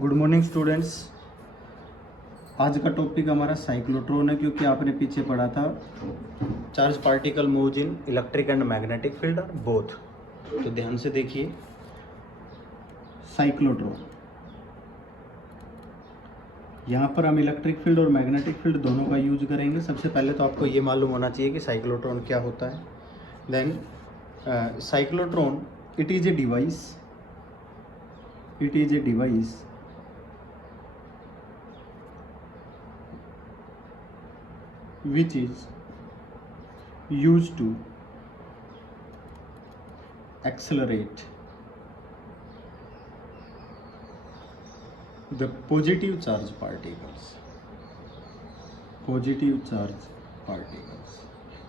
Good morning students. आज का topic हमारा साइक्लोट्रॉन है, क्योंकि आपने पीछे पढ़ा था charge particle moves in electric and magnetic field और बोथ। तो ध्यान से देखिए साइक्लोट्रॉन। यहाँ पर हम इलेक्ट्रिक फील्ड और मैग्नेटिक फील्ड दोनों का यूज करेंगे। सबसे पहले तो आपको ये मालूम होना चाहिए कि साइक्लोट्रॉन क्या होता है। Then cyclotron it is a device which is used to accelerate the positive charge particles।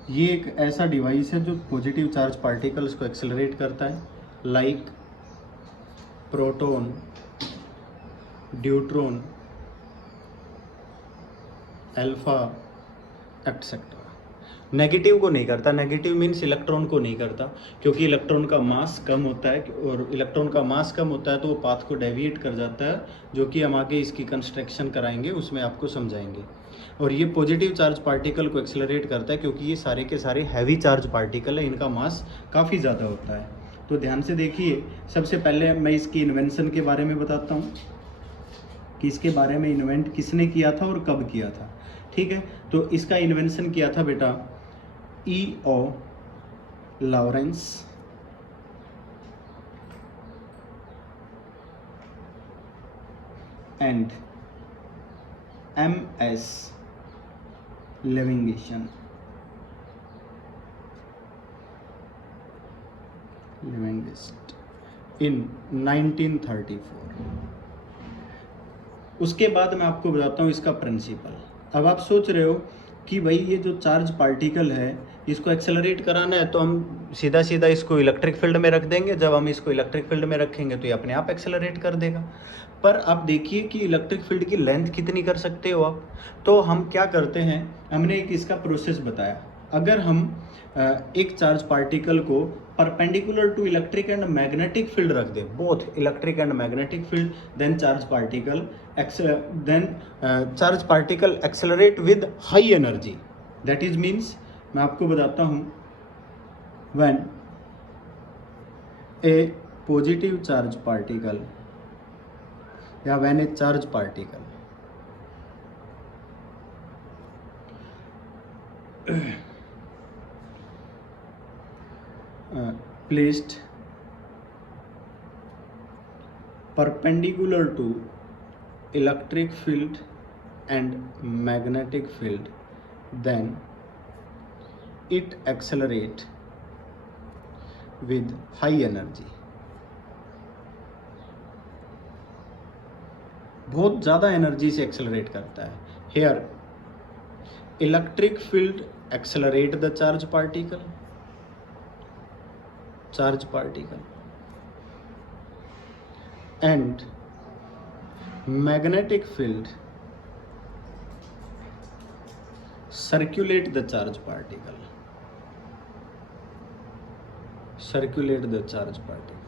ये एक ऐसा डिवाइस है जो पॉजिटिव चार्ज पार्टिकल्स को एक्सेलरेट करता है, like proton, deuteron, alpha etcetera. Negative को नहीं करता। नेगेटिव मीन्स इलेक्ट्रॉन को नहीं करता, क्योंकि इलेक्ट्रॉन का मास कम होता है, और इलेक्ट्रॉन का मास कम होता है तो वो पाथ को डेविएट कर जाता है, जो कि हम आगे इसकी कंस्ट्रक्शन कराएंगे, उसमें आपको समझाएंगे। और ये पॉजिटिव चार्ज पार्टिकल को एक्सेलरेट करता है, क्योंकि ये सारे के सारे हैवी चार्ज पार्टिकल है, इनका मास काफ़ी ज़्यादा होता है। तो ध्यान से देखिए, सबसे पहले मैं इसकी इन्वेंशन के बारे में बताता हूँ कि इसके बारे में इन्वेंट किसने किया था और कब किया था। ठीक है, तो इसका इन्वेंशन किया था बेटा E.O. Lawrence and M.S. लेविंगेशन इन 1934। उसके बाद मैं आपको बताता हूँ इसका प्रिंसिपल। अब आप सोच रहे हो कि भाई ये जो चार्ज पार्टिकल है इसको एक्सेलरेट कराना है, तो हम सीधा सीधा इसको इलेक्ट्रिक फील्ड में रख देंगे। जब हम इसको इलेक्ट्रिक फील्ड में रखेंगे तो ये अपने आप एक्सेलरेट कर देगा। पर आप देखिए कि इलेक्ट्रिक फील्ड की लेंथ कितनी कर सकते हो आप। तो हम क्या करते हैं, हमने एक इसका प्रोसेस बताया। अगर हम एक चार्ज पार्टिकल को perpendicular to electric and magnetic field रख दे, both electric and magnetic field, then charge particle accelerate with high energy. That is means, मैं आपको बताता हूं, when a positive charge particle या when a charge particle placed perpendicular to electric field and magnetic field, then it accelerate with high energy। बहुत ज़्यादा energy से accelerate करता है। Here electric field accelerate the charge particle and magnetic field circulate the charge particle।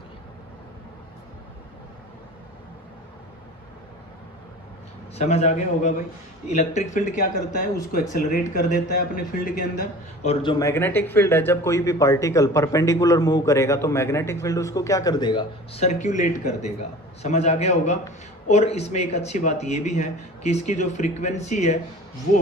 समझ आ गया होगा भाई। इलेक्ट्रिक फील्ड क्या करता है, उसको एक्सेलरेट कर देता है अपने फील्ड के अंदर, और जो मैग्नेटिक फील्ड है, जब कोई भी पार्टिकल परपेंडिकुलर मूव करेगा तो मैग्नेटिक फील्ड उसको क्या कर देगा, सर्कुलेट कर देगा। समझ आ गया होगा। और इसमें एक अच्छी बात ये भी है कि इसकी जो फ्रीक्वेंसी है वो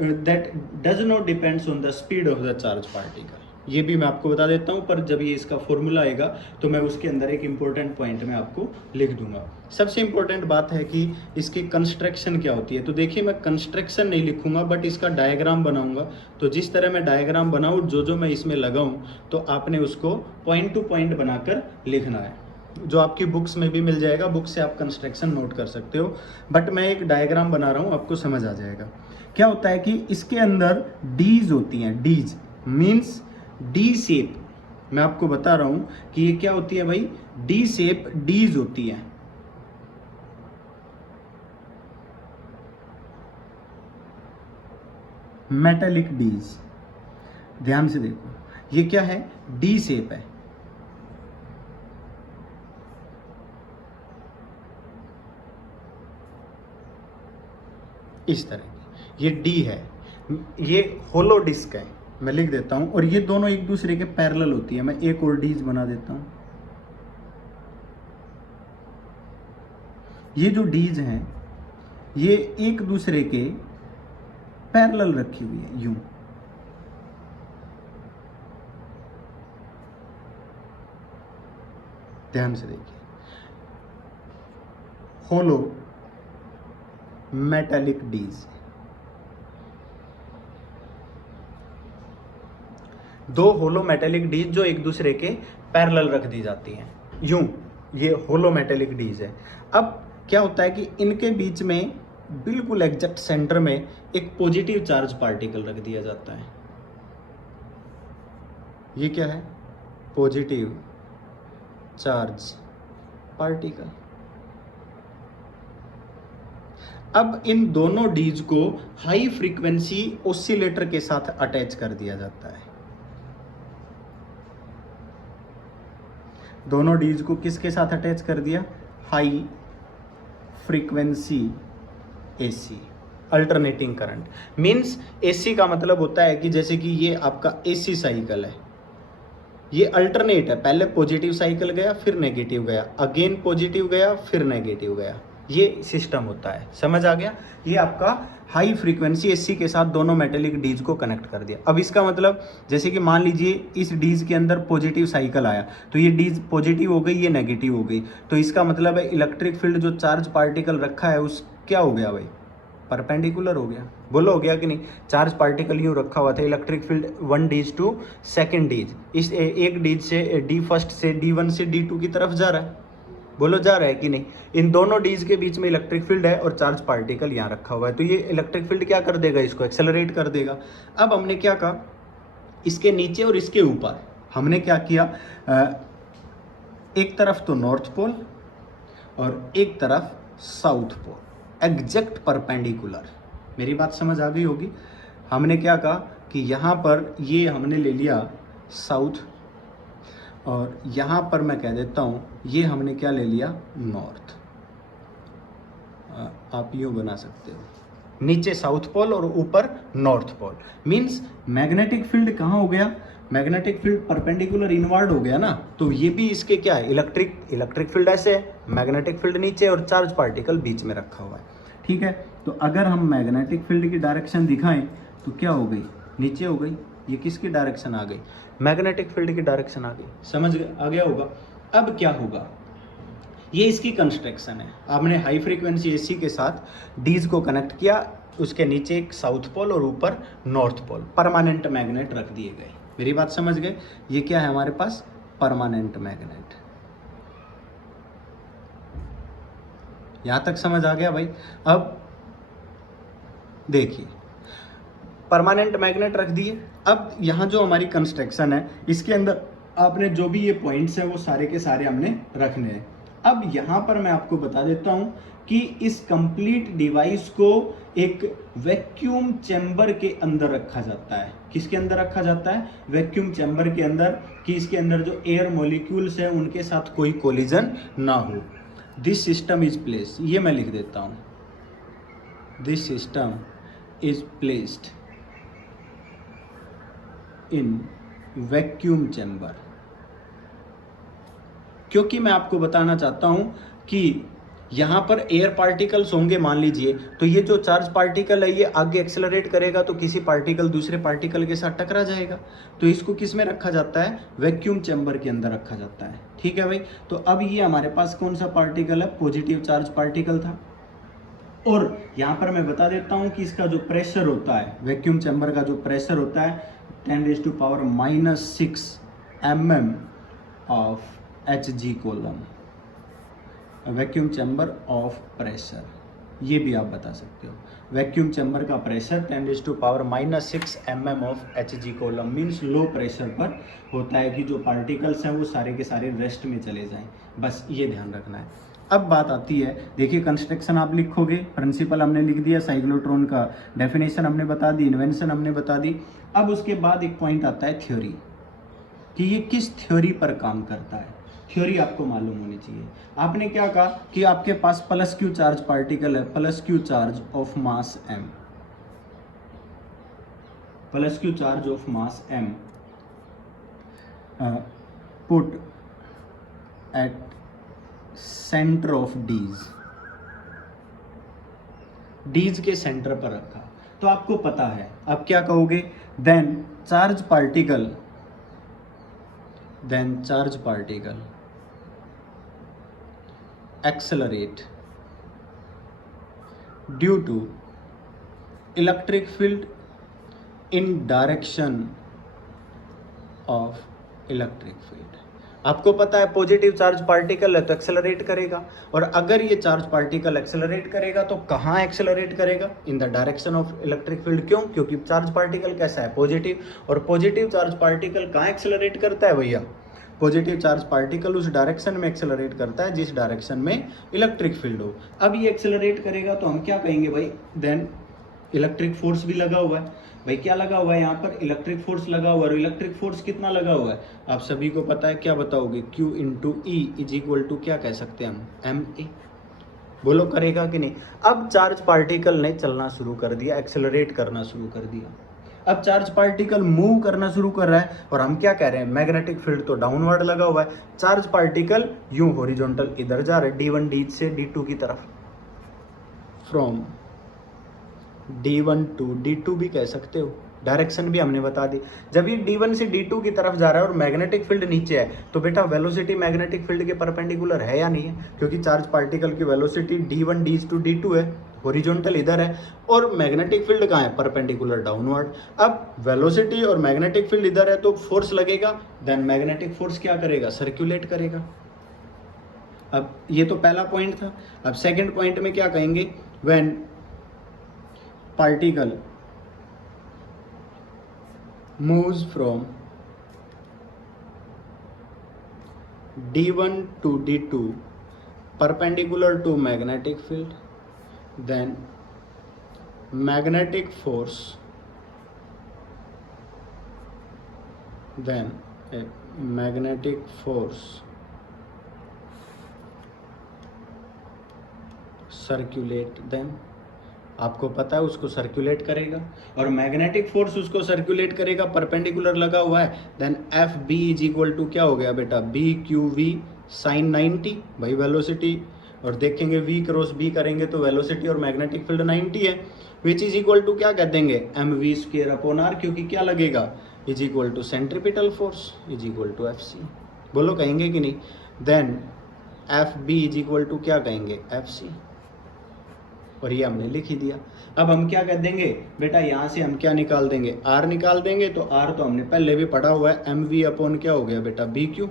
that does not depends on the speed of the charge particle. ये भी मैं आपको बता देता हूँ, पर जब ये इसका फॉर्मूला आएगा तो मैं उसके अंदर एक इम्पोर्टेंट पॉइंट में आपको लिख दूंगा। सबसे इम्पोर्टेंट बात है कि इसकी कंस्ट्रक्शन क्या होती है। तो देखिए, मैं कंस्ट्रक्शन नहीं लिखूंगा, बट इसका डायग्राम बनाऊंगा। तो जिस तरह मैं डायग्राम बनाऊँ, जो मैं इसमें लगाऊँ, तो आपने उसको पॉइंट टू पॉइंट बनाकर लिखना है, जो आपकी बुक्स में भी मिल जाएगा। बुक से आप कंस्ट्रक्शन नोट कर सकते हो, बट मैं एक डायग्राम बना रहा हूँ, आपको समझ आ जाएगा। क्या होता है कि इसके अंदर डीज होती हैं। डीज मीन्स डी शेप। मैं आपको बता रहा हूं कि ये क्या होती है भाई, डी शेप डीज होती है। मेटेलिक डीज, ध्यान से देखो, ये क्या है, डी शेप है। इस तरह की, ये डी है, ये होलो डिस्क है, मैं लिख देता हूँ, और ये दोनों एक दूसरे के पैरेलल होती है। मैं एक और डीज बना देता हूँ। ये जो डीज हैं ये एक दूसरे के पैरेलल रखी हुई है, यूं। ध्यान से देखिए, होलो मेटालिक डीज, दो होलो मेटालिक डीज जो एक दूसरे के पैरेलल रख दी जाती हैं, यूं। ये होलो मेटालिक डीज है। अब क्या होता है कि इनके बीच में बिल्कुल एग्जैक्ट सेंटर में एक पॉजिटिव चार्ज पार्टिकल रख दिया जाता है। ये क्या है? Positive charge particle. अब इन दोनों डीज को हाई फ्रीक्वेंसी ऑसिलेटर के साथ अटैच कर दिया जाता है। दोनों डीज को किसके साथ अटैच कर दिया? High frequency AC, alternating current. Means AC का मतलब होता है कि जैसे कि ये आपका एसी साइकिल है, ये अल्टरनेट है, पहले पॉजिटिव साइकिल गया फिर नेगेटिव गया, अगेन पॉजिटिव गया फिर नेगेटिव गया, ये सिस्टम होता है। समझ आ गया? ये आपका हाई फ्रीक्वेंसी एसी के साथ दोनों मेटेलिक डीज को कनेक्ट कर दिया। अब इसका मतलब जैसे कि मान लीजिए इस डीज के अंदर पॉजिटिव साइकिल आया, तो ये डीज पॉजिटिव हो गई, ये नेगेटिव हो गई, तो इसका मतलब है इलेक्ट्रिक फील्ड जो चार्ज पार्टिकल रखा है उस क्या हो गया भाई? परपेंडिकुलर हो गया। बोलो हो गया कि नहीं? चार्ज पार्टिकल यूँ रखा हुआ था, electric field one dees two second dees, इस एक डीज से डी फर्स्ट से D1 से D2 की तरफ जा रहा है। बोलो जा रहा है कि नहीं? इन दोनों डीज के बीच में इलेक्ट्रिक फील्ड है और चार्ज पार्टिकल यहाँ रखा हुआ है, तो ये इलेक्ट्रिक फील्ड क्या कर देगा? इसको एक्सेलरेट कर देगा। अब हमने क्या कहा, इसके नीचे और इसके ऊपर हमने क्या किया, एक तरफ तो नॉर्थ पोल और एक तरफ साउथ पोल, एग्जैक्ट परपेंडिकुलर। मेरी बात समझ आ गई होगी। हमने क्या कहा कि यहाँ पर ये हमने ले लिया साउथ, और यहाँ पर मैं कह देता हूँ ये हमने क्या ले लिया? नॉर्थ। आप यूँ बना सकते हो, नीचे साउथ पोल और ऊपर north pole. Means magnetic field कहाँ हो गया? मैग्नेटिक फील्ड परपेंडिकुलर इनवर्ड हो गया ना, तो ये भी इसके क्या है? इलेक्ट्रिक फील्ड ऐसे है, मैग्नेटिक फील्ड नीचे और चार्ज पार्टिकल बीच में रखा हुआ है। ठीक है, तो अगर हम मैग्नेटिक फील्ड की डायरेक्शन दिखाएं तो क्या हो गई? नीचे हो गई। ये किसकी डायरेक्शन आ गई? मैग्नेटिक फील्ड की डायरेक्शन आ गई। समझ आ गया होगा। अब क्या होगा, ये इसकी कंस्ट्रक्शन है। आपने हाई फ्रीक्वेंसी एसी के साथ डीज को कनेक्ट किया, उसके नीचे एक साउथ पोल और ऊपर नॉर्थ पोल, परमानेंट मैग्नेट रख दिए गए। मेरी बात समझ गए? ये क्या है हमारे पास? Permanent magnet. यहां तक समझ आ गया भाई? अब देखिए, परमानेंट मैग्नेट रख दिए। अब यहाँ जो हमारी कंस्ट्रक्शन है इसके अंदर आपने जो भी ये पॉइंट्स हैं वो सारे के सारे हमने रखने हैं। अब यहाँ पर मैं आपको बता देता हूँ कि इस कंप्लीट डिवाइस को एक वैक्यूम चैम्बर के अंदर रखा जाता है। किसके अंदर रखा जाता है? वैक्यूम चैम्बर के अंदर, कि इसके अंदर जो एयर मॉलिक्यूल्स हैं उनके साथ कोई कोलिजन ना हो। दिस सिस्टम इज प्लेस्ड, ये मैं लिख देता हूँ, this system is placed in vacuum chamber. क्योंकि मैं आपको बताना चाहता हूं कि यहां पर एयर पार्टिकल्स होंगे मान लीजिए, तो ये जो चार्ज पार्टिकल है ये आगे एक्सेलरेट करेगा तो किसी पार्टिकल दूसरे पार्टिकल के साथ टकरा जाएगा। तो इसको किस में रखा जाता है? वैक्यूम चैम्बर के अंदर रखा जाता है। ठीक है भाई? तो अब ये हमारे पास कौन सा पार्टिकल है? पॉजिटिव चार्ज पार्टिकल था। और यहां पर मैं बता देता हूं कि इसका जो प्रेशर होता है, वैक्यूम चैम्बर का जो प्रेशर होता है 10⁻⁻⁶ mm of Hg column, vacuum chamber of pressure, ये भी आप बता सकते हो। वैक्यूम चैम्बर का pressure 10⁻⁻⁶ mm of Hg column, means low pressure पर होता है कि जो पार्टिकल्स हैं वो सारे के सारे रेस्ट में चले जाएं। बस ये ध्यान रखना है। अब बात आती है, देखिए कंस्ट्रक्शन आप लिखोगे, प्रिंसिपल हमने लिख दिया, साइक्लोट्रॉन का डेफिनेशन हमने बता दी, इन्वेंशन हमने बता दी। अब उसके बाद एक पॉइंट आता है थ्योरी, कि ये किस थ्योरी पर काम करता है। थ्योरी आपको मालूम होनी चाहिए। आपने क्या कहा कि आपके पास प्लस क्यू चार्ज पार्टिकल है, plus Q charge of mass m, plus Q charge of mass m put at centre of dees के सेंटर पर रखा। तो आपको पता है, अब क्या कहोगे, then charge particle accelerate due to electric field in direction of electric field। आपको पता है पॉजिटिव चार्ज पार्टिकल है तो एक्सेलरेट करेगा, और अगर ये चार्ज पार्टिकल एक्सेलरेट करेगा तो कहाँ एक्सेलरेट करेगा, in the direction of electric field. क्यों? क्योंकि चार्ज पार्टिकल कैसा है, पॉजिटिव, और पॉजिटिव चार्ज पार्टिकल कहाँ एक्सेलरेट करता है भैया, पॉजिटिव चार्ज पार्टिकल उस डायरेक्शन में एक्सेलरेट करता है जिस डायरेक्शन में इलेक्ट्रिक फील्ड हो। अब ये एक्सेलरेट करेगा तो हम क्या कहेंगे भाई, देन इलेक्ट्रिक फोर्स भी लगा हुआ है। भाई क्या लगा हुआ है यहाँ पर, इलेक्ट्रिक फोर्स लगा हुआ है। और इलेक्ट्रिक फोर्स कितना लगा हुआ है आप सभी को पता है, क्या बताओगे, Q into E is equal to क्या कह सकते हैं हम, ma। बोलो करेगा कि नहीं। अब चार्ज पार्टिकल ने चलना शुरू कर दिया, एक्सेलरेट करना शुरू कर दिया। अब चार्ज पार्टिकल मूव करना शुरू कर रहा है, और हम क्या कह रहे हैं, मैग्नेटिक फील्ड तो डाउनवर्ड लगा हुआ है, चार्ज पार्टिकल यूं हॉरिजॉन्टल इधर जा रहा है, D1 D से D2 की तरफ, फ्रॉम D1 टू D2 भी कह सकते हो, डायरेक्शन भी हमने बता दी। जब ये D1 से D2 की तरफ जा रहा है और मैग्नेटिक फील्ड नीचे है, तो बेटा वेलोसिटी मैग्नेटिक फील्ड के परपेंडिकुलर है या नहीं है, क्योंकि चार्ज पार्टिकल की velocity D1 D to D2 है, हॉरिजॉन्टल इधर है, और मैग्नेटिक फील्ड कहाँ है, परपेंडिकुलर डाउनवर्ड। अब वेलोसिटी और मैग्नेटिक फील्ड इधर है तो फोर्स लगेगा, देन मैग्नेटिक फोर्स क्या करेगा, सर्कुलेट करेगा। अब ये तो पहला पॉइंट था। अब सेकंड पॉइंट में क्या कहेंगे, when particle moves from D1 to D2 perpendicular to magnetic field, then magnetic force, circulate them। आपको पता है उसको सर्कुलेट करेगा, और मैग्नेटिक फोर्स उसको सर्कुलेट करेगा, परपेंडिकुलर लगा हुआ है, then F B is equal to क्या हो गया बेटा, बी क्यू वी साइन 90। भाई वेलोसिटी, और देखेंगे वी क्रॉस बी करेंगे तो वेलोसिटी और मैग्नेटिक फील्ड 90 है, विच इज इक्वल टू क्या कह देंगे, M V square upon R, क्योंकि क्या लगेगा, is equal to centripetal force is equal to F C. बोलो कहेंगे कि नहीं। Then F B is equal to क्या कहेंगे, एफ सी, और ये हमने लिख ही दिया। अब हम क्या कह देंगे बेटा, यहाँ से हम क्या निकाल देंगे, R निकाल देंगे, तो R तो हमने पहले भी पढ़ा हुआ है, एम वी अपॉन क्या हो गया बेटा, बी क्यू।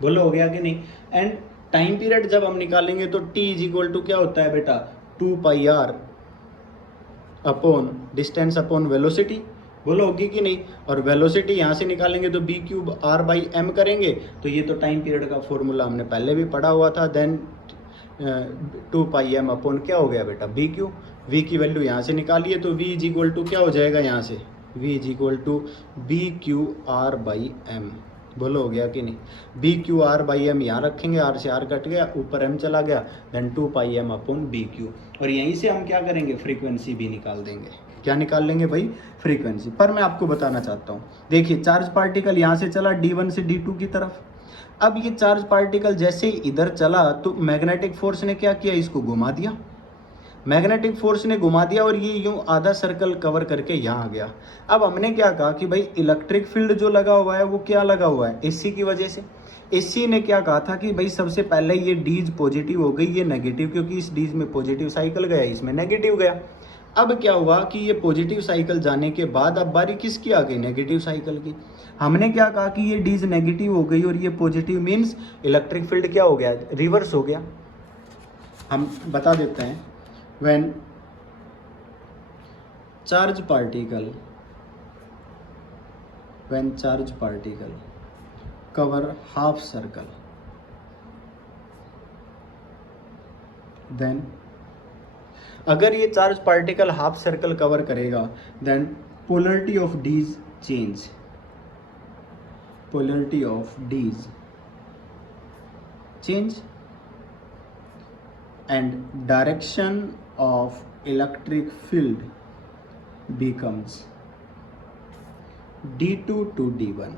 बोलो हो गया कि नहीं। एंड टाइम पीरियड जब हम निकालेंगे तो T इज इक्वल टू क्या होता है बेटा, 2 पाई R upon distance upon velocity. बोलो होगी कि नहीं। और वेलोसिटी यहाँ से निकालेंगे तो B cube R by M करेंगे, तो ये तो टाइम पीरियड का फॉर्मूला हमने पहले भी पढ़ा हुआ था। देन 2 पाई एम अपॉन क्या हो गया बेटा, बी क्यू। वी की वैल्यू यहाँ से निकालिए तो वी इज इक्वल टू क्या हो जाएगा, यहाँ से V is equal to B Q R by M. बोलो हो गया कि नहीं। B Q R by M यहाँ रखेंगे, आर से आर कट गया, ऊपर एम चला गया, then 2 pi M upon B Q. और यहीं से हम क्या करेंगे, फ्रीक्वेंसी भी निकाल देंगे। क्या निकाल लेंगे भाई, फ्रीक्वेंसी। पर मैं आपको बताना चाहता हूँ, देखिए चार्ज पार्टिकल यहाँ से चला D1 से D2 की तरफ। अब ये चार्ज पार्टिकल जैसे ही इधर चला तो मैग्नेटिक फोर्स ने क्या किया, इसको घुमा दिया। मैग्नेटिक फोर्स ने घुमा दिया और ये यूं आधा सर्कल कवर करके यहाँ आ गया। अब हमने क्या कहा कि भाई इलेक्ट्रिक फील्ड जो लगा हुआ है वो क्या लगा हुआ है, एसी की वजह से। एसी ने क्या कहा था कि भाई सबसे पहले ये डीज पॉजिटिव हो गई, ये नेगेटिव, क्योंकि इस डीज में पॉजिटिव साइकिल गया, इसमें नेगेटिव गया। अब क्या हुआ कि ये पॉजिटिव साइकिल जाने के बाद अब बारी किसकी आ गई, नेगेटिव साइकिल की। हमने क्या कहा कि ये डीज नेगेटिव हो गई और ये पॉजिटिव, मीन्स इलेक्ट्रिक फील्ड क्या हो गया, रिवर्स हो गया। हम बता देते हैं, when charge particle cover half circle, then अगर ये charge particle half circle cover करेगा, then polarity of dees change, polarity of dees change and direction of electric field becomes D2 to D1।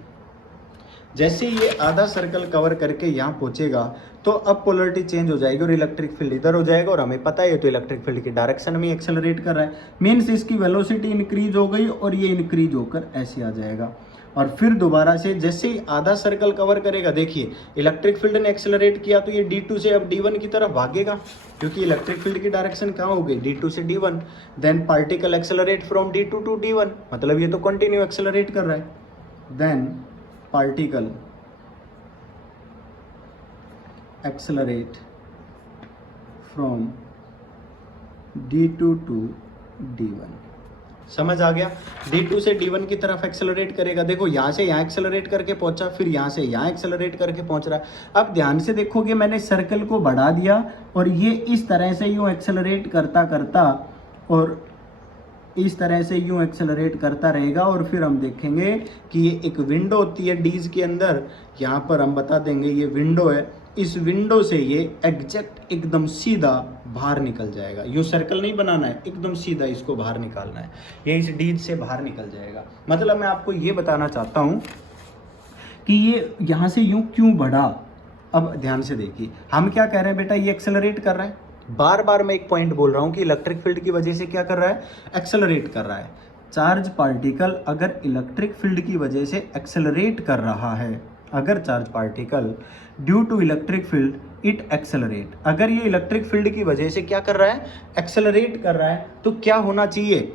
जैसे ये आधा सर्कल कवर करके यहाँ पहुंचेगा तो अब पोलरिटी चेंज हो जाएगी और इलेक्ट्रिक फील्ड इधर हो जाएगा, और हमें पता है तो इलेक्ट्रिक फील्ड की डायरेक्शन में एक्सेलरेट कर रहा है, मीन्स इसकी वेलोसिटी इंक्रीज हो गई और ये इंक्रीज होकर ऐसे आ जाएगा। और फिर दोबारा से जैसे ही आधा सर्कल कवर करेगा, देखिए इलेक्ट्रिक फील्ड ने एक्सेलरेट किया तो ये D2 से अब D1 की तरफ भागेगा, क्योंकि इलेक्ट्रिक फील्ड की डायरेक्शन कहाँ हो गई, D2 से D1। Then particle accelerate from D2 to D1, मतलब ये तो कंटिन्यू एक्सेलरेट कर रहा है। Then particle accelerate from D2 to D1। समझ आ गया, D2 से D1 की तरफ एक्सेलरेट करेगा। देखो यहाँ से यहाँ एक्सेलरेट करके पहुंचा, फिर यहाँ से यहाँ एक्सेलरेट करके पहुंच रहा है। अब ध्यान से देखोगे मैंने सर्कल को बढ़ा दिया और ये इस तरह से यूँ एक्सेलरेट करता करता और इस तरह से यूँ एक्सेलरेट करता रहेगा। और फिर हम देखेंगे कि ये एक विंडो होती है डीज के अंदर, यहाँ पर हम बता देंगे ये विंडो है, इस विंडो से ये एग्जैक्ट एकदम सीधा बाहर निकल जाएगा। यूँ सर्कल नहीं बनाना है, एकदम सीधा इसको बाहर निकालना है, ये इस डीज से बाहर निकल जाएगा। मतलब मैं आपको ये बताना चाहता हूँ कि ये यहाँ से यूँ क्यों बढ़ा। अब ध्यान से देखिए, हम क्या कह रहे हैं बेटा, ये एक्सेलरेट कर रहा है। बार बार मैं एक पॉइंट बोल रहा हूँ कि इलेक्ट्रिक फील्ड की वजह से क्या कर रहा है, एक्सेलरेट कर रहा है। चार्ज पार्टिकल अगर इलेक्ट्रिक फील्ड की वजह से एक्सेलरेट कर रहा है, अगर charge particle due to electric field it accelerate, अगर ये इलेक्ट्रिक फील्ड की वजह से क्या कर रहा है, एक्सेलरेट कर रहा है, तो क्या होना चाहिए,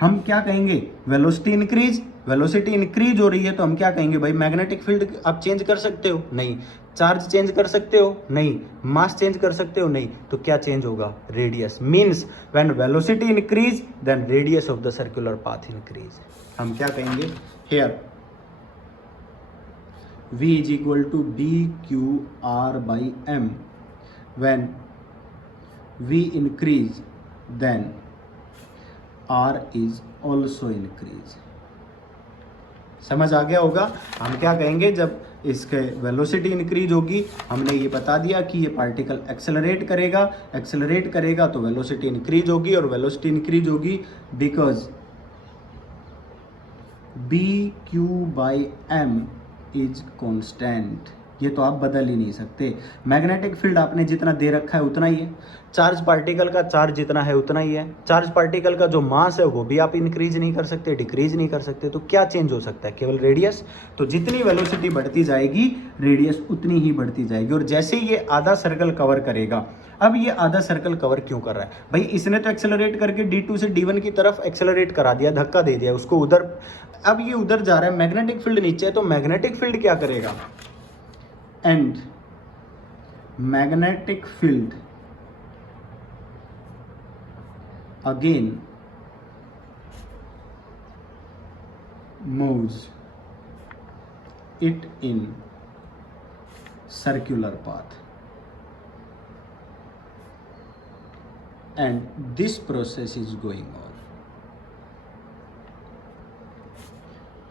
हम क्या कहेंगे, वेलोसिटी इंक्रीज। वेलोसिटी इंक्रीज हो रही है तो हम क्या कहेंगे, भाई मैग्नेटिक फील्ड आप चेंज कर सकते हो, नहीं। चार्ज चेंज कर सकते हो, नहीं। मास चेंज कर सकते हो, नहीं। तो क्या चेंज होगा, radius. Means when velocity increase then radius of the circular path increase. हम क्या कहेंगे here, V is equal to BQR by M। when V increase then R is also increase। समझ आ गया होगा। हम क्या कहेंगे, जब इसके वेलोसिटी इंक्रीज होगी, हमने ये बता दिया कि ये पार्टिकल एक्सेलरेट करेगा, एक्सेलरेट करेगा तो वेलोसिटी इंक्रीज होगी, और वेलोसिटी इंक्रीज होगी because BQ by M is constant. ये तो आप बदल ही नहीं सकते। मैग्नेटिक फील्ड आपने जितना दे रखा है उतना ही है, चार्ज पार्टिकल का चार्ज जितना है उतना ही है। चार्ज पार्टिकल का जो मास है वो भी आप इंक्रीज नहीं कर सकते, डिक्रीज नहीं कर सकते। तो क्या चेंज हो सकता है, केवल रेडियस। तो जितनी वेलोसिटी बढ़ती जाएगी रेडियस उतनी ही बढ़ती जाएगी। और जैसे ही ये आधा सर्कल कवर करेगा, अब ये आधा सर्कल कवर क्यों कर रहा है भाई, इसने तो एक्सेलरेट करके D2 से D1 की तरफ एक्सेलरेट करा दिया, धक्का दे दिया उसको उधर। अब ये उधर जा रहा है, मैग्नेटिक फील्ड नीचे है, तो मैग्नेटिक फील्ड क्या करेगा, and magnetic field again moves it in circular path and this process is going on।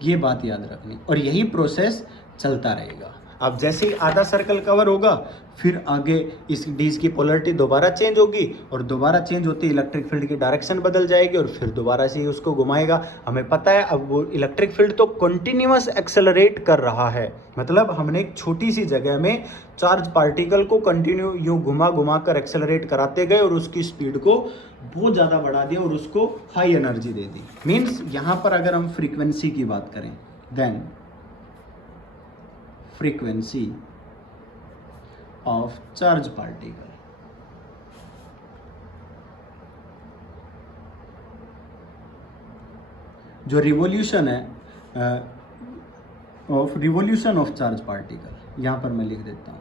ये बात याद रखनी, और यही प्रोसेस चलता रहेगा। अब जैसे ही आधा सर्कल कवर होगा, फिर आगे इस डीज की पोलरिटी दोबारा चेंज होगी, और दोबारा चेंज होती इलेक्ट्रिक फील्ड की डायरेक्शन बदल जाएगी, और फिर दोबारा से ही उसको घुमाएगा। हमें पता है अब वो इलेक्ट्रिक फील्ड तो कंटिन्यूअस एक्सेलरेट कर रहा है, मतलब हमने एक छोटी सी जगह में चार्ज पार्टिकल को कंटिन्यू यूँ घुमा घुमा कर एक्सेलरेट कराते गए, और उसकी स्पीड को बहुत ज़्यादा बढ़ा दिया और उसको हाई एनर्जी दे दी। मीन्स यहाँ पर अगर हम फ्रीक्वेंसी की बात करें, then frequency of charge particle जो रिवोल्यूशन है of revolution of charge particle, यहां पर मैं लिख देता हूं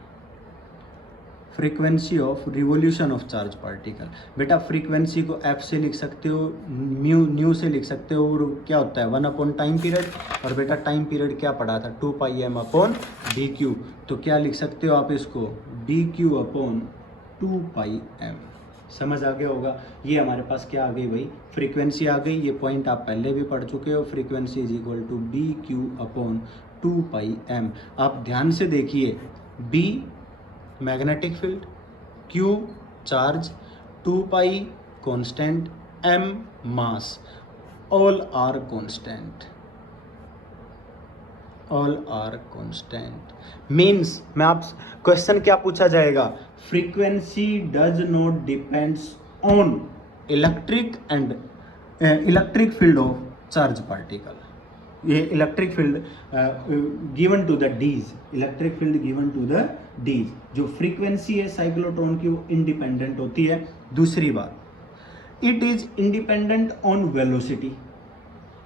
frequency of revolution of charge particle. बेटा फ्रीक्वेंसी को एफ से लिख सकते हो, न्यू से लिख सकते हो, और क्या होता है 1/टाइम पीरियड। और बेटा टाइम पीरियड क्या पढ़ा था, 2πm/dq। तो क्या लिख सकते हो आप इसको, dq/2πm। समझ आ गया होगा। ये हमारे पास क्या आ गई भाई, फ्रीक्वेंसी आ गई। ये पॉइंट आप पहले भी पढ़ चुके हो, frequency is equal to BQ/2πm। आप ध्यान से देखिए, B magnetic field, Q charge, 2 pi constant, M mass, all are constant, all are constant. Means मैं आप क्वेश्चन क्या पूछा जाएगा, frequency does not depends on electric and electric field of charge particle. ये electric field given to the dees, electric field given to the dees. जो frequency है cyclotron की वो इंडिपेंडेंट होती है। दूसरी बात, it is independent on velocity,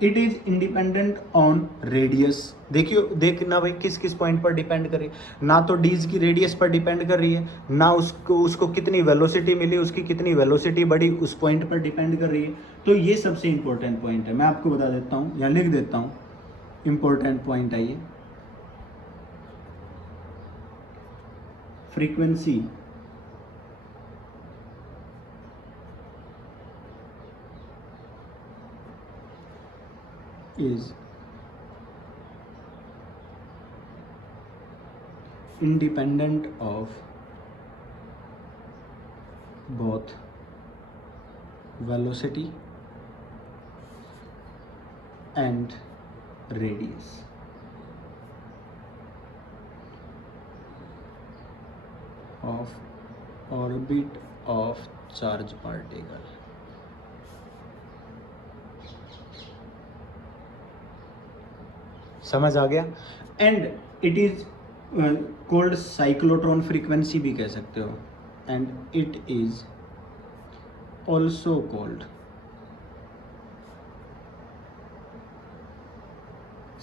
it is independent on radius. देखियो देखना भाई किस किस पॉइंट पर डिपेंड कर रही है, ना तो डीज की रेडियस पर डिपेंड कर रही है, ना उसको कितनी वेलोसिटी मिली, उसकी कितनी वेलोसिटी बढ़ी उस पॉइंट पर डिपेंड कर रही है। तो ये सबसे इंपॉर्टेंट पॉइंट है, मैं आपको बता देता हूँ या लिख देता हूँ इंपॉर्टेंट पॉइंट है ये। Frequency is independent of both velocity and radius। of orbit of charge particle। समझ आ गया। And it is cold cyclotron frequency भी कह सकते हो, and it is also called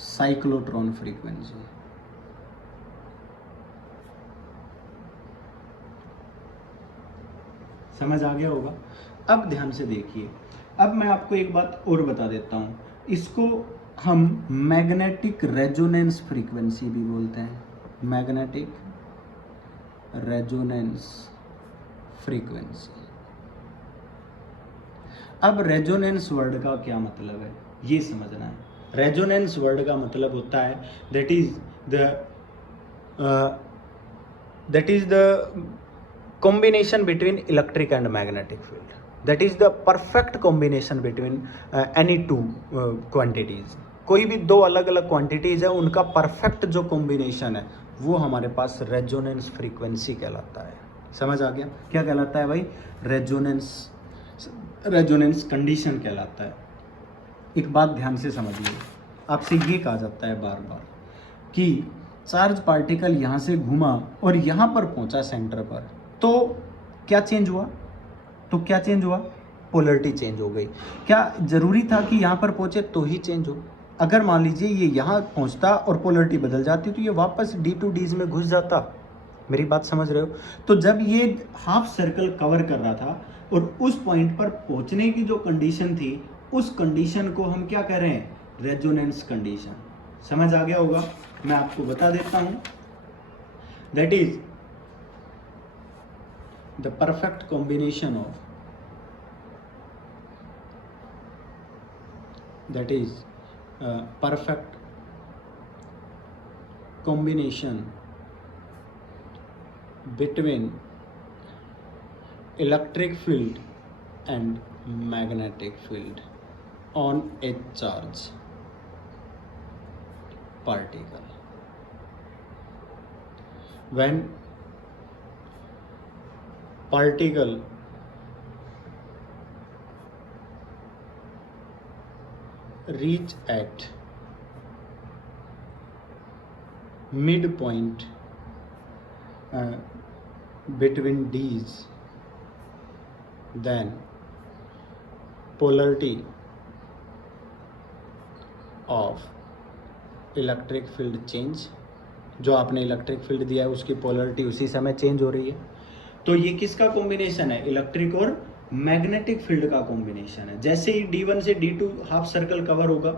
cyclotron frequency. समझ आ गया होगा। अब ध्यान से देखिए, अब मैं आपको एक बात और बता देता हूं, इसको हम मैग्नेटिक रेजोनेंस फ्रीक्वेंसी भी बोलते हैं, मैग्नेटिक रेजोनेंस फ्रीक्वेंसी। अब रेजोनेंस वर्ड का क्या मतलब है ये समझना है। रेजोनेंस वर्ड का मतलब होता है that is the combination between electric and magnetic field, that is the perfect combination between any two quantities। कोई भी दो अलग अलग क्वांटिटीज है उनका परफेक्ट जो कॉम्बिनेशन है वो हमारे पास रेजोनेंस फ्रीक्वेंसी कहलाता है। समझ आ गया, क्या कहलाता है भाई, रेजोनेंस कंडीशन कहलाता है। एक बात ध्यान से समझिए, आपसे ये कहा जाता है बार बार कि चार्ज पार्टिकल यहाँ से घूमा और यहाँ पर पहुँचा सेंटर पर, तो क्या चेंज हुआ, तो क्या चेंज हुआ, पोलरिटी चेंज हो गई। क्या जरूरी था कि यहाँ पर पहुँचे तो ही चेंज हो? अगर मान लीजिए ये यहाँ पहुँचता और पोलरिटी बदल जाती तो ये वापस डी टू डीज में घुस जाता। मेरी बात समझ रहे हो? तो जब ये हाफ सर्कल कवर कर रहा था और उस पॉइंट पर पहुँचने की जो कंडीशन थी उस कंडीशन को हम क्या कह रहे हैं, रेजोनेंस कंडीशन। समझ आ गया होगा। मैं आपको बता देता हूँ, that is the perfect combination of, that is perfect combination between electric field and magnetic field on a charge particle। when particle reach at midpoint between D's, then polarity of electric field change, जो आपने electric field दिया है उसकी polarity उसी समय change हो रही है। तो ये किसका कॉम्बिनेशन है, इलेक्ट्रिक और मैग्नेटिक फील्ड का कॉम्बिनेशन है। जैसे ही D1 से D2 हाफ सर्कल कवर होगा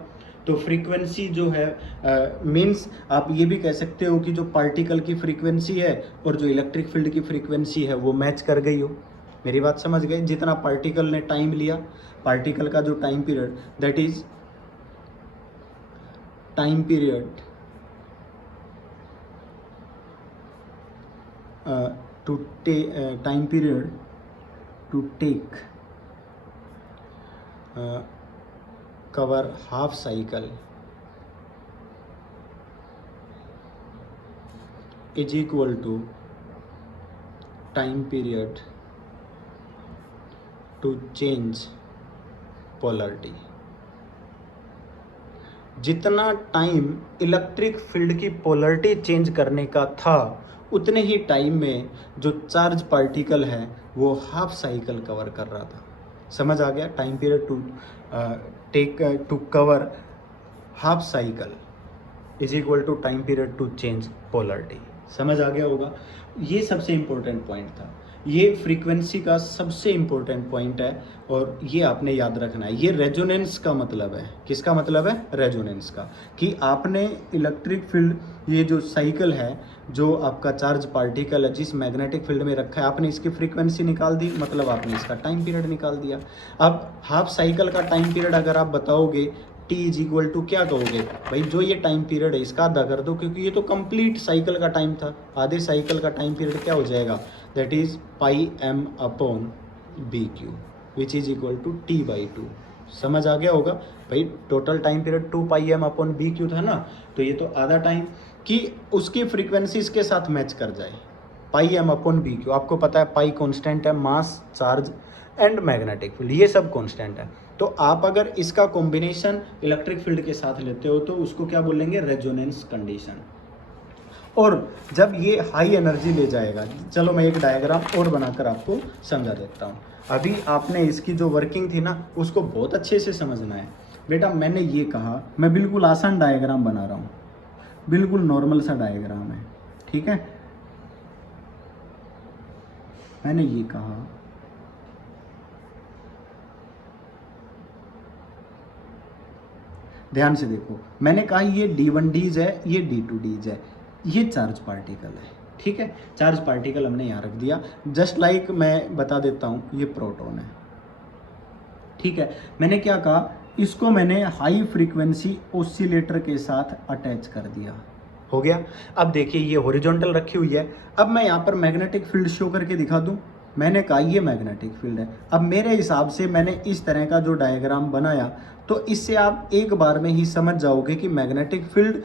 तो फ्रीक्वेंसी जो है मींस आप ये भी कह सकते हो कि जो पार्टिकल की फ्रीक्वेंसी है और जो इलेक्ट्रिक फील्ड की फ्रीक्वेंसी है वो मैच कर गई हो। मेरी बात समझ गए? जितना पार्टिकल ने टाइम लिया, पार्टिकल का जो time period, that is time period to take time period to take cover half cycle is equal to time period to change polarity। जितना टाइम इलेक्ट्रिक फील्ड की पोलरिटी चेंज करने का था उतने ही टाइम में जो चार्ज पार्टिकल है वो हाफ साइकिल कवर कर रहा था। समझ आ गया? Time period to cover half cycle is equal to time period to change polarity. समझ आ गया होगा? ये सबसे इम्पोर्टेंट पॉइंट था, ये फ्रीक्वेंसी का सबसे इम्पोर्टेंट पॉइंट है और ये आपने याद रखना है। ये रेजोनेंस का मतलब है। किसका मतलब है? रेजोनेंस का। कि आपने इलेक्ट्रिक फील्ड, ये जो साइकिल है, जो आपका चार्ज पार्टिकल है जिस मैग्नेटिक फील्ड में रखा है, आपने इसकी फ्रीक्वेंसी निकाल दी, मतलब आपने इसका टाइम पीरियड निकाल दिया। अब हाफ साइकिल का टाइम पीरियड अगर आप बताओगे t इज इक्वल टू क्या कहोगे भाई? जो ये टाइम पीरियड है इसका आधा कर दो, क्योंकि ये तो कंप्लीट साइकिल का टाइम था। आधे साइकिल का टाइम पीरियड क्या हो जाएगा? That is pi M upon B Q which is equal to t/2। समझ आ गया होगा भाई? Total time period 2 pi M upon B Q था ना, तो ये तो आधा टाइम कि उसकी फ्रीक्वेंसी इसके साथ मैच कर जाए। पाई एम अपॉन बी क्यू, आपको पता है पाई कॉन्स्टेंट है, मास, चार्ज एंड मैग्नेटिक फील्ड, ये सब कॉन्स्टेंट है। तो आप अगर इसका कॉम्बिनेशन इलेक्ट्रिक फील्ड के साथ लेते हो तो उसको क्या बोलेंगे? Resonance condition. और जब ये हाई एनर्जी ले जाएगा, चलो मैं एक डायग्राम और बनाकर आपको समझा देता हूँ। अभी आपने इसकी जो वर्किंग थी ना उसको बहुत अच्छे से समझना है बेटा। मैंने ये कहा, मैं बिल्कुल आसान डायग्राम बना रहा हूँ, बिल्कुल नॉर्मल सा डायग्राम है, ठीक है। मैंने ये कहा ध्यान से देखो, मैंने कहा ये d1 डीज है, ये d2 डीज है, ये चार्ज पार्टिकल है, ठीक है। चार्ज पार्टिकल हमने यहाँ रख दिया। जस्ट लाइक मैं बता देता हूँ, ये प्रोटॉन है, ठीक है। मैंने क्या कहा, इसको मैंने हाई फ्रीक्वेंसी ऑसिलेटर के साथ अटैच कर दिया, हो गया। अब देखिए ये हॉरिजॉन्टल रखी हुई है। अब मैं यहाँ पर मैग्नेटिक फील्ड शो करके दिखा दूँ। मैंने कहा ये मैग्नेटिक फील्ड है। अब मेरे हिसाब से मैंने इस तरह का जो डायग्राम बनाया, तो इससे आप एक बार में ही समझ जाओगे कि magnetic field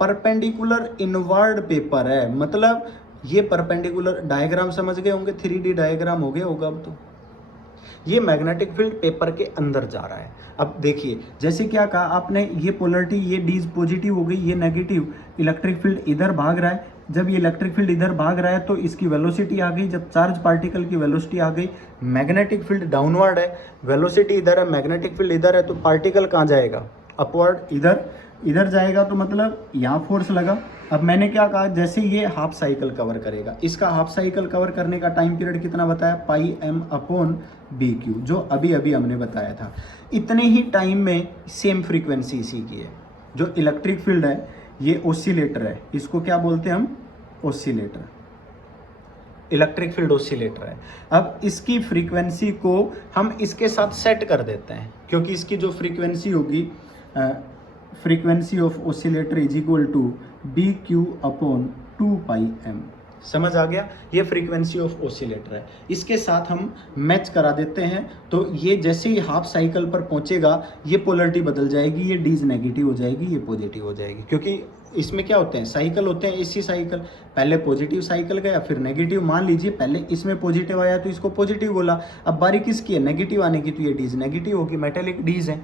perpendicular inward paper है। मतलब ये परपेंडिकुलर डायग्राम समझ गए होंगे, 3D डायग्राम हो गया होगा। अब तो ये मैग्नेटिक फील्ड पेपर के अंदर जा रहा है। अब देखिए जैसे क्या कहा आपने, ये पोलरिटी, ये डीज पॉजिटिव हो गई, ये नेगेटिव। इलेक्ट्रिक फील्ड इधर भाग रहा है। जब ये इलेक्ट्रिक फील्ड इधर भाग रहा है तो इसकी वेलोसिटी आ गई। जब चार्ज पार्टिकल की वेलोसिटी आ गई, मैग्नेटिक फील्ड डाउनवर्ड है, वेलोसिटी इधर है, मैग्नेटिक फील्ड इधर है, तो पार्टिकल कहाँ जाएगा? अपवर्ड, इधर जाएगा। तो मतलब यहाँ फोर्स लगा। अब मैंने क्या कहा, जैसे ये हाफ साइकिल कवर करेगा, इसका हाफ साइकिल कवर करने का टाइम पीरियड कितना बताया? पाई एम अपॉन बी क्यू, जो अभी अभी हमने बताया था। इतने ही टाइम में सेम फ्रीक्वेंसी इसी की है। जो इलेक्ट्रिक फील्ड है ये ऑसिलेटर है, इसको क्या बोलते हैं हम? ऑसिलेटर, इलेक्ट्रिक फील्ड ऑसिलेटर है। अब इसकी फ्रीक्वेंसी को हम इसके साथ सेट कर देते हैं, क्योंकि इसकी जो फ्रीक्वेंसी होगी, frequency of oscillator is equal to B Q upon 2 pi M. समझ आ गया? ये फ्रीक्वेंसी ऑफ ऑसिलेटर है, इसके साथ हम मैच करा देते हैं। तो ये जैसे ही हाफ साइकिल पर पहुंचेगा, ये पोलरिटी बदल जाएगी, ये डीज नेगेटिव हो जाएगी, ये पॉजिटिव हो जाएगी। क्योंकि इसमें क्या होते हैं? साइकिल होते हैं, एसी साइकिल। पहले पॉजिटिव साइकिल गया, फिर नेगेटिव। मान लीजिए पहले इसमें पॉजिटिव आया तो इसको पॉजिटिव बोला। अब बारी किसकी है? नेगेटिव आने की, तो ये डीज नेगेटिव होगी, मेटेलिक डीज है।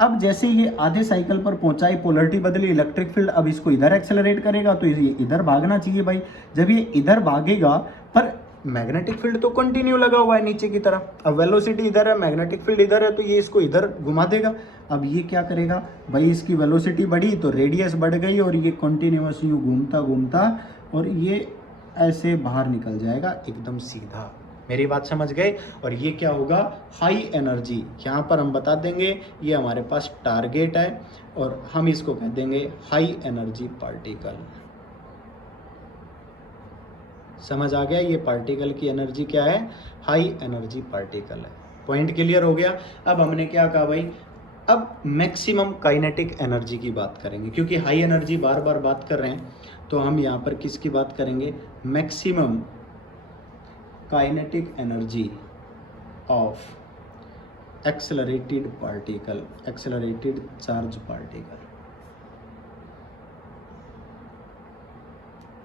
अब जैसे ये आधे साइकिल पर पहुंचाई, पोलरिटी बदली, इलेक्ट्रिक फील्ड अब इसको इधर एक्सेलरेट करेगा, तो ये इधर भागना चाहिए भाई। जब ये इधर भागेगा, पर मैग्नेटिक फील्ड तो कंटिन्यू लगा हुआ है नीचे की तरफ। अब वेलोसिटी इधर है, मैग्नेटिक फील्ड इधर है, तो ये इसको इधर घुमा देगा। अब ये क्या करेगा भाई, इसकी वेलोसिटी बढ़ी तो रेडियस बढ़ गई, और ये कंटिन्यूअस यूँ घूमता घूमता और ये ऐसे बाहर निकल जाएगा एकदम सीधा। मेरी बात समझ गए? और ये क्या होगा? High energy. यहाँ पर हम बता देंगे ये हमारे पास टारगेट है, और हम इसको कह देंगे हाई एनर्जी पार्टिकल। समझ आ गया? ये पार्टिकल की एनर्जी क्या है? हाई एनर्जी पार्टिकल है। पॉइंट क्लियर हो गया? अब हमने क्या कहा भाई, अब मैक्सिमम काइनेटिक एनर्जी की बात करेंगे, क्योंकि हाई एनर्जी बार बार बात कर रहे हैं, तो हम यहाँ पर किसकी बात करेंगे? Maximum kinetic energy of accelerated particle, accelerated charge particle.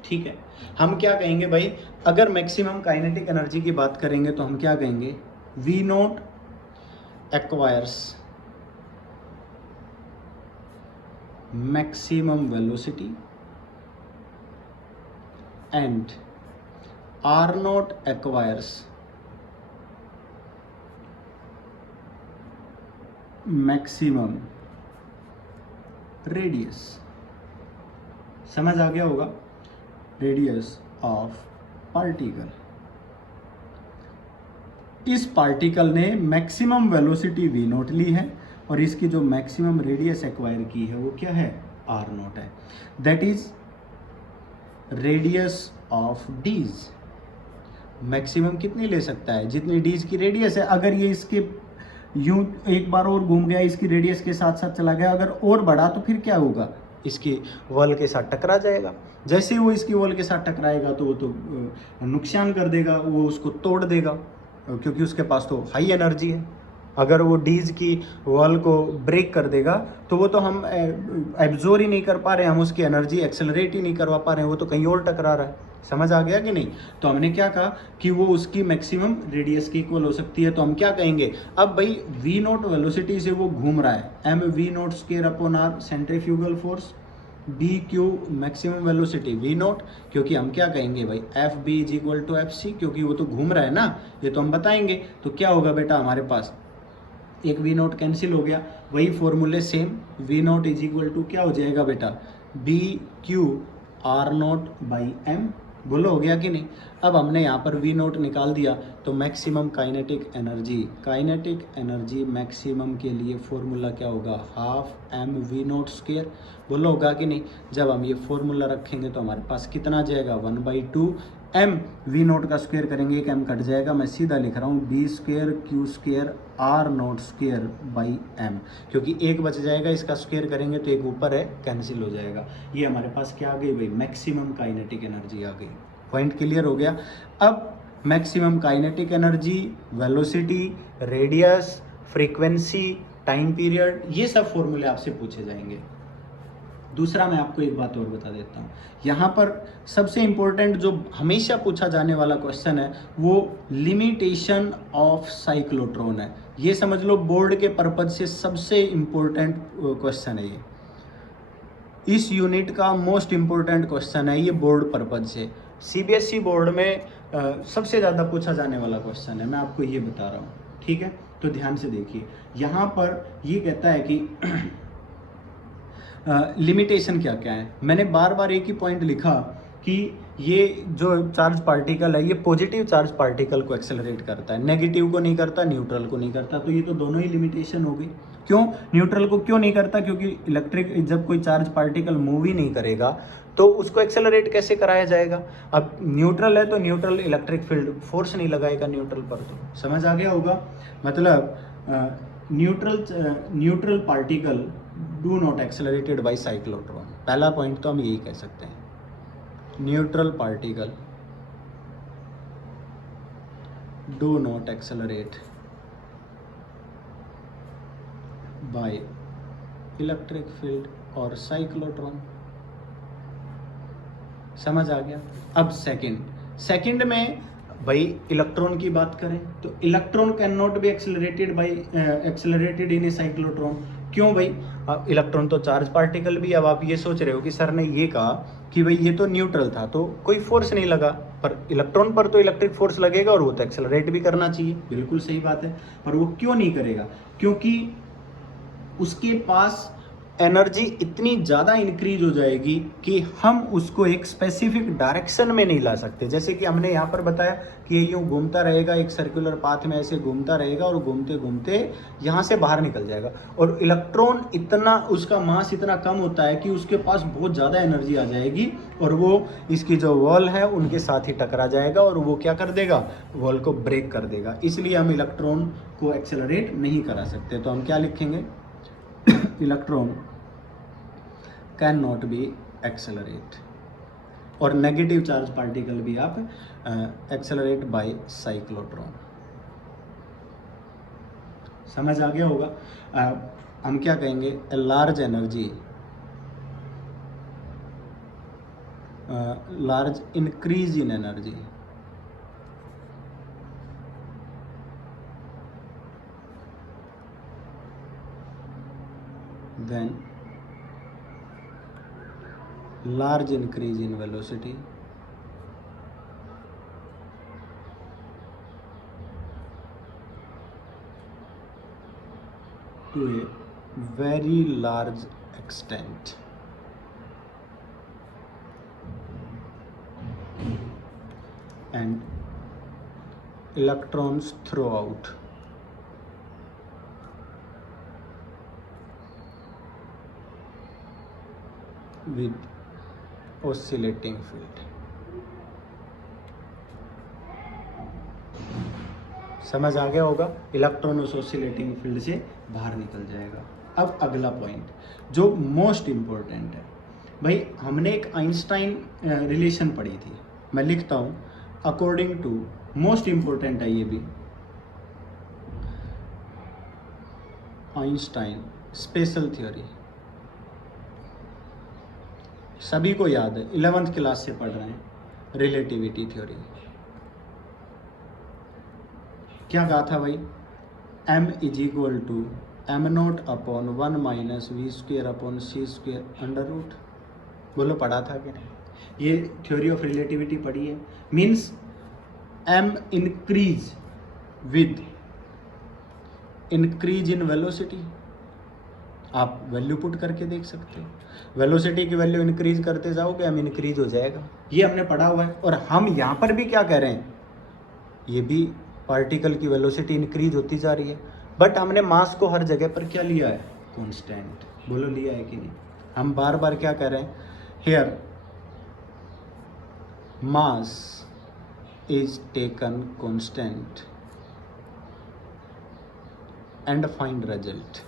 ठीक है, हम क्या कहेंगे भाई, अगर मैक्सिमम काइनेटिक एनर्जी की बात करेंगे तो हम क्या कहेंगे, V not acquires maximum velocity and R not acquires maximum radius. समझ आ गया होगा, रेडियस ऑफ पार्टिकल। इस पार्टिकल ने मैक्सिमम वेलोसिटी v नॉट ली है और इसकी जो मैक्सिमम रेडियस एक्वायर की है वो क्या है, r नॉट है। That is radius of dees. Maximum कितनी ले सकता है, जितनी डीज की रेडियस है। अगर ये इसके यूं एक बार और घूम गया, इसकी रेडियस के साथ साथ चला गया, अगर और बढ़ा तो फिर क्या होगा, इसकी वॉल के साथ टकरा जाएगा। जैसे ही वो इसकी वॉल के साथ टकराएगा तो वो तो नुकसान कर देगा, वो उसको तोड़ देगा, क्योंकि उसके पास तो हाई एनर्जी है। अगर वो डीज की वॉल को ब्रेक कर देगा तो वो तो हम एब्जॉर्ब ही नहीं कर पा रहे, हम उसकी एनर्जी एक्सेलरेट ही नहीं करवा पा रहे हैं, वो तो कहीं और टकरा रहा है। समझ आ गया कि नहीं। तो हमने क्या कहा कि वो उसकी मैक्सिमम रेडियस की इक्वल हो सकती है। तो हम क्या कहेंगे, अब भाई v नॉट वेलोसिटी से वो घूम रहा है, m v not square upon r centrifugal force, b q maximum velocity v not, क्योंकि हम क्या कहेंगे भाई F B is equal to F C, क्योंकि वो तो घूम रहा है ना, ये तो हम बताएंगे। तो क्या होगा बेटा, हमारे पास एक v नॉट कैंसिल हो गया, वही फॉर्मूले same, v not is equal to क्या हो जाएगा बेटा, B Q R not by M. बोलो हो गया कि नहीं। अब हमने यहाँ पर v नॉट निकाल दिया तो मैक्सिमम काइनेटिक एनर्जी मैक्सिमम के लिए फॉर्मूला क्या होगा, half m v not square. बोलो होगा कि नहीं। जब हम ये फॉर्मूला रखेंगे तो हमारे पास कितना आ जाएगा, 1/2 m v नॉट का स्क्वायर करेंगे, एक m कट जाएगा, मैं सीधा लिख रहा हूँ b square q square r not square by m, क्योंकि एक बच जाएगा, इसका स्क्वायर करेंगे तो एक ऊपर है, कैंसिल हो जाएगा। ये हमारे पास क्या आ गई भाई, मैक्सिमम काइनेटिक एनर्जी आ गई। पॉइंट क्लियर हो गया। अब maximum kinetic energy, velocity, radius, frequency, time period, ये सब फॉर्मूले आपसे पूछे जाएंगे। दूसरा मैं आपको एक बात और बता देता हूँ, यहाँ पर सबसे इम्पोर्टेंट जो हमेशा पूछा जाने वाला क्वेश्चन है वो लिमिटेशन ऑफ साइक्लोट्रॉन है। ये समझ लो बोर्ड के पर्पज से सबसे इम्पोर्टेंट क्वेश्चन है ये, इस यूनिट का मोस्ट इम्पोर्टेंट क्वेश्चन है ये बोर्ड पर्पज से। सीबीएसई बोर्ड में सबसे ज़्यादा पूछा जाने वाला क्वेश्चन है, मैं आपको ये बता रहा हूँ। ठीक है, तो ध्यान से देखिए, यहाँ पर ये कहता है कि लिमिटेशन क्या क्या है। मैंने बार बार एक ही पॉइंट लिखा कि ये जो चार्ज पार्टिकल है ये पॉजिटिव चार्ज पार्टिकल को एक्सेलरेट करता है, नेगेटिव को नहीं करता, न्यूट्रल को नहीं करता। तो ये तो दोनों ही लिमिटेशन हो गई। क्यों न्यूट्रल को क्यों नहीं करता, क्योंकि इलेक्ट्रिक जब कोई चार्ज पार्टिकल मूव ही नहीं करेगा तो उसको एक्सेलरेट कैसे कराया जाएगा। अब न्यूट्रल है तो न्यूट्रल इलेक्ट्रिक फील्ड फोर्स नहीं लगाएगा न्यूट्रल पर। तो समझ आ गया होगा, मतलब neutral particle do not accelerated by cyclotron. पहला पॉइंट तो हम यही कह सकते हैं, neutral particle do not accelerate by electric field और साइक्लोट्रॉन। समझ आ गया। अब सेकंड में भाई इलेक्ट्रॉन की बात करें तो electron can not be accelerated in A cyclotron. क्यों भाई, इलेक्ट्रॉन तो चार्ज पार्टिकल भी। अब आप ये सोच रहे हो कि सर ने ये कहा कि भाई ये तो न्यूट्रल था तो कोई फोर्स नहीं लगा, पर इलेक्ट्रॉन पर तो इलेक्ट्रिक फोर्स लगेगा और वो तो एक्सेलरेट भी करना चाहिए। बिल्कुल सही बात है, पर वो क्यों नहीं करेगा, क्योंकि उसके पास एनर्जी इतनी ज़्यादा इंक्रीज हो जाएगी कि हम उसको एक स्पेसिफिक डायरेक्शन में नहीं ला सकते। जैसे कि हमने यहाँ पर बताया कि ये यूँ घूमता रहेगा, एक सर्कुलर पाथ में ऐसे घूमता रहेगा और घूमते घूमते यहाँ से बाहर निकल जाएगा। और इलेक्ट्रॉन इतना, उसका मास इतना कम होता है कि उसके पास बहुत ज़्यादा एनर्जी आ जाएगी और वो इसकी जो वॉल है उनके साथ ही टकरा जाएगा और वो क्या कर देगा, वॉल को ब्रेक कर देगा। इसलिए हम इलेक्ट्रॉन को एक्सेलरेट नहीं करा सकते। तो हम क्या लिखेंगे, electron can not be accelerate और नेगेटिव चार्ज पार्टिकल भी आप एक्सेलरेट बाय साइक्लोट्रॉन। समझ आ गया होगा। हम क्या कहेंगे, a large energy, large increase in energy, then large increase in velocity to a very large extent, and electrons throw out with oscillating field। समझ आ गया होगा, इलेक्ट्रॉन उस ऑसिलेटिंग फील्ड से बाहर निकल जाएगा। अब अगला पॉइंट जो मोस्ट इम्पोर्टेंट है भाई, हमने एक आइंस्टाइन रिलेशन पढ़ी थी, मैं लिखता हूँ अकॉर्डिंग टू, मोस्ट इम्पोर्टेंट है ये भी, आइंस्टाइन स्पेशल थ्योरी, सभी को याद है, 11th क्लास से पढ़ रहे हैं, रिलेटिविटी थ्योरी। क्या कहा था भाई, m is equal to M not upon 1 minus V square upon C square under root. बोलो पढ़ा था कि नहीं, ये थ्योरी ऑफ रिलेटिविटी पढ़ी है। Means m increase with increase in velocity, आप वैल्यू पुट करके देख सकते हो, वेलोसिटी की वैल्यू इंक्रीज करते जाओगे m इंक्रीज हो जाएगा, ये हमने पढ़ा हुआ है। और हम यहाँ पर भी क्या कह रहे हैं, ये भी पार्टिकल की वेलोसिटी इंक्रीज होती जा रही है, बट हमने मास को हर जगह पर क्या लिया है, कांस्टेंट। बोलो लिया है कि नहीं, हम बार बार क्या कह रहे हैं, here mass is taken constant and find result.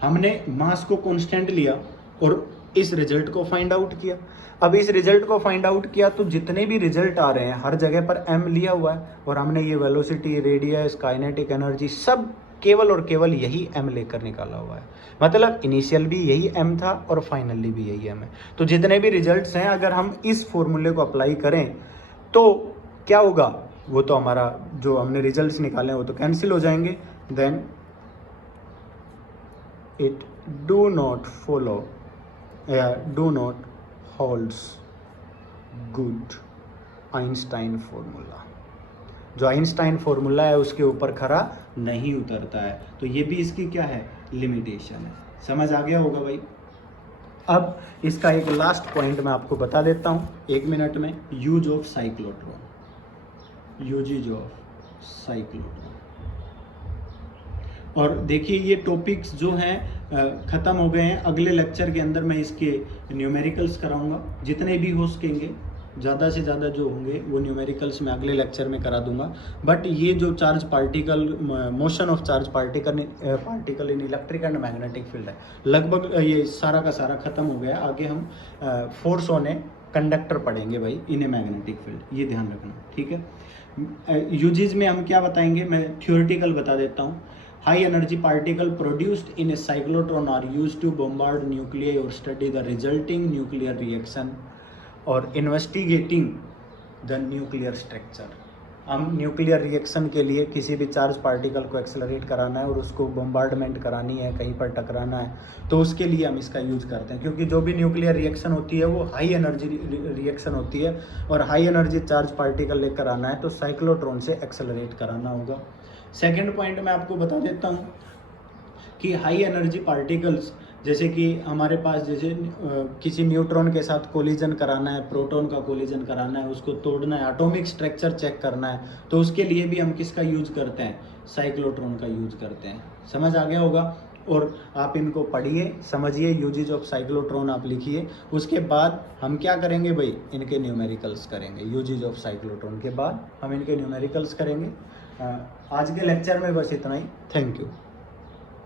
हमने मास को कांस्टेंट लिया और इस रिजल्ट को फाइंड आउट किया। अब इस रिजल्ट को फाइंड आउट किया तो जितने भी रिजल्ट आ रहे हैं हर जगह पर m लिया हुआ है, और हमने ये वेलोसिटी, रेडियस, काइनेटिक एनर्जी सब केवल और केवल यही m लेकर निकाला हुआ है। मतलब इनिशियल भी यही m था और फाइनली भी यही m है। तो जितने भी रिजल्ट्स हैं अगर हम इस फॉर्मूले को अप्लाई करें तो क्या होगा, वो तो हमारा जो हमने रिजल्ट्स निकाले हैं वो तो कैंसिल हो जाएंगे। Then it do not follow, do not holds good Einstein formula, जो आइंस्टाइन फॉर्मूला है उसके ऊपर खरा नहीं उतरता है। तो ये भी इसकी क्या है, लिमिटेशन है। समझ आ गया होगा भाई। अब इसका एक लास्ट पॉइंट मैं आपको बता देता हूँ 1 मिनट में, use of cyclotron, uses of cyclotron. और देखिए ये टॉपिक्स जो हैं ख़त्म हो गए हैं, अगले लेक्चर के अंदर मैं इसके न्यूमेरिकल्स कराऊंगा, जितने भी हो सकेंगे, ज़्यादा से ज़्यादा जो होंगे वो न्यूमेरिकल्स मैं अगले लेक्चर में करा दूंगा। बट ये जो charge particle, motion of charge particle in electric and magnetic field है, लगभग ये सारा का सारा ख़त्म हो गया। आगे हम फोर्स ऑन ए कंडक्टर पढ़ेंगे भाई इन ए मैग्नेटिक फील्ड, ये ध्यान रखना, ठीक है। यूजेज में हम क्या बताएंगे, मैं थ्योरेटिकल बता देता हूँ। High energy particle produced in a cyclotron are used to bombard nuclei or study the resulting nuclear reaction or investigating the nuclear structure। हम न्यूक्लियर रिएक्शन के लिए किसी भी चार्ज पार्टिकल को एक्सेलरेट कराना है और उसको बम्बार्डमेंट करानी है, कहीं पर टकराना है, तो उसके लिए हम इसका यूज़ करते हैं। क्योंकि जो भी न्यूक्लियर रिएक्शन होती है वो हाई एनर्जी रिएक्शन होती है, और हाई एनर्जी चार्ज पार्टिकल लेकर आना है तो साइक्लोट्रॉन से एक्सेलरेट कराना होगा। सेकेंड पॉइंट मैं आपको बता देता हूँ कि हाई एनर्जी पार्टिकल्स, जैसे कि हमारे पास जैसे किसी न्यूट्रॉन के साथ कोलिजन कराना है, प्रोटॉन का कोलिजन कराना है, उसको तोड़ना है, एटॉमिक स्ट्रक्चर चेक करना है, तो उसके लिए भी हम किसका यूज करते हैं, साइक्लोट्रॉन का यूज करते हैं। समझ आ गया होगा। और आप इनको पढ़िए, समझिए, यूजेज ऑफ साइक्लोट्रॉन आप लिखिए। उसके बाद हम क्या करेंगे भाई, इनके न्यूमेरिकल्स करेंगे। यूजेज ऑफ साइक्लोट्रॉन के बाद हम इनके न्यूमेरिकल्स करेंगे। आज के लेक्चर में बस इतना ही। Thank you.